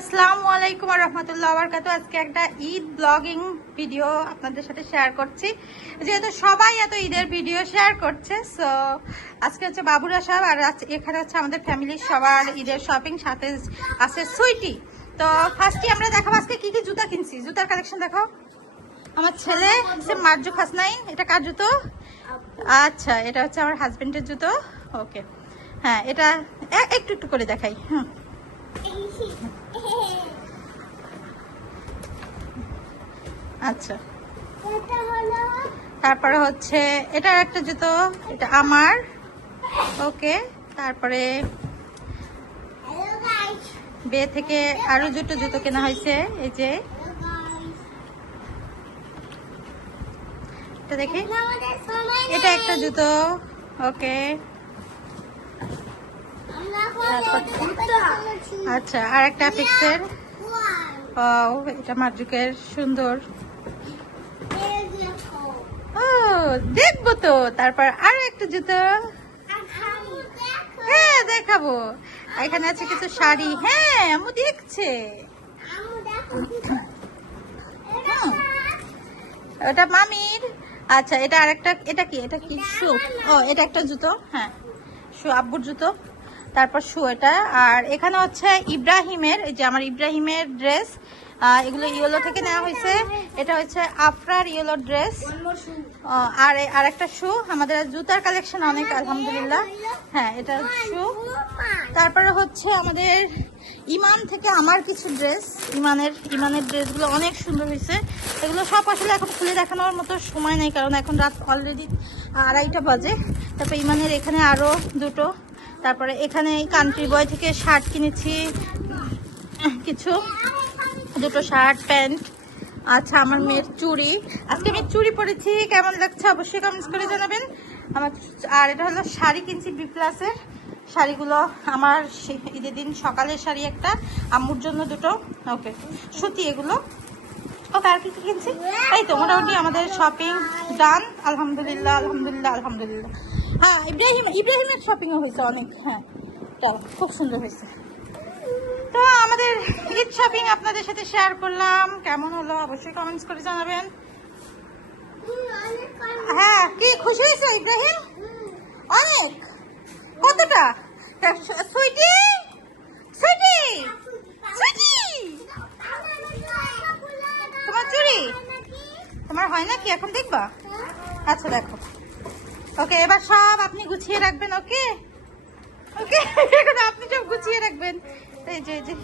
আসসালামু আলাইকুম ওয়া রাহমাতুল্লাহি ওয়া বারাকাতুহু। আজকে একটা ঈদ ব্লগিং ভিডিও আপনাদের সাথে শেয়ার করছি, যেহেতু সবাই এত ঈদের ভিডিও শেয়ার করছে। সো আজকে হচ্ছে বাবুরা সাহেব আর এখানে হচ্ছে আমাদের ফ্যামিলির সবার ঈদের শপিং, সাথে আছে সুইটি। তো ফার্স্টে আমরা দেখাবো আজকে কি কি জুতা কিনছি। জুতার কালেকশন দেখো। আমার ছেলে সে মার্জু খাসনাইন, এটা কার জুতো? আচ্ছা, এটা হচ্ছে আমার হাজবেন্ডের জুতো। ওকে, হ্যাঁ, এটা একটু একটু করে দেখাই। আচ্ছা, তারপরে হচ্ছে এটা একটা জুতো, এটা আমার। ওকে, তারপরে বে থেকে আরো দুটো জুতো কেনা হয়েছে। এই যে এটা দেখি, এটা একটা জুতো। ওকে, আচ্ছা, আর একটা ফিক্সের। এটা মার্জুকের, সুন্দর। ও, দেখবো তো। তারপর আরো একটা জুতো। হ্যাঁ, দেখাবো। এখানে আছে কিছু শাড়ি। হ্যাঁ, আম্মু দেখছে। ওটা মামির। আচ্ছা, এটা আরেকটা, এটা কি? এটা কি শু? ও, এটা একটা জুতো। হ্যাঁ, শু, আব্বুর জুতো। তারপর শু এটা। আর এখানে হচ্ছে ইব্রাহিমের, এই যে আমার ইব্রাহিমের ড্রেস। এগুলো ইয়েলো থেকে নেওয়া হয়েছে। এটা হচ্ছে আফরার ইয়েলো ড্রেস। আর একটা শু। আমাদের জুতার কালেকশন অনেক, আলহামদুলিল্লাহ। হ্যাঁ, এটা শু। তারপরে হচ্ছে আমাদের ইমান থেকে আমার কিছু ড্রেস। ইমানের ড্রেসগুলো অনেক সুন্দর হয়েছে। এগুলো সব আসলে এখন খুলে দেখানোর মতো সময় নেই, কারণ এখন রাত অলরেডি 2:30 বাজে। তারপর ইমানের এখানে আরো দুটো। তারপরে এখানে কান্ট্রি বয় থেকে শার্ট কিনেছি কিছু, দুটো শার্ট, প্যান্ট। আচ্ছা, আমার মেয়ের চুড়ি। আজকে আমি চুড়ি পরেছি, কেমন লাগছে অবশ্যই কমেন্টস করে জানাবেন আমার। আর এটা হলো শাড়ি কিনছি বি প্লাসের। শাড়িগুলো আমার ঈদের দিন সকালের শাড়ি একটা, আম্মুর জন্য দুটো। ওকে, সুতি এগুলো। ওকে, আর কি কি কিনছি? এই তো মোটামুটি আমাদের শপিং ডান, আলহামদুলিল্লাহ আলহামদুলিল্লাহ আলহামদুলিল্লাহ। হ্যাঁ, ইব্রাহিমের শপিংও হয়েছে অনেক। হ্যাঁ, চলো, খুব সুন্দর হয়েছে। তো আমাদের ঈদ শপিং আপনাদের সাথে শেয়ার করলাম, কেমন হলো অবশ্যই কমেন্টস করে জানাবেন। হ্যাঁ, কি খুশি হয়েছে ইব্রাহিম? অনেক। কতটা? সুইটি সুইটি সুইটি, তোমার চুড়ি তোমার হয় নাকি? এখন দেখবা? আচ্ছা, দেখো। ওকে, এবার সব আপনি গুছিয়ে রাখবেন। ওকে ওকে, এখন আপনি সব গুছিয়ে রাখবেন। এই যে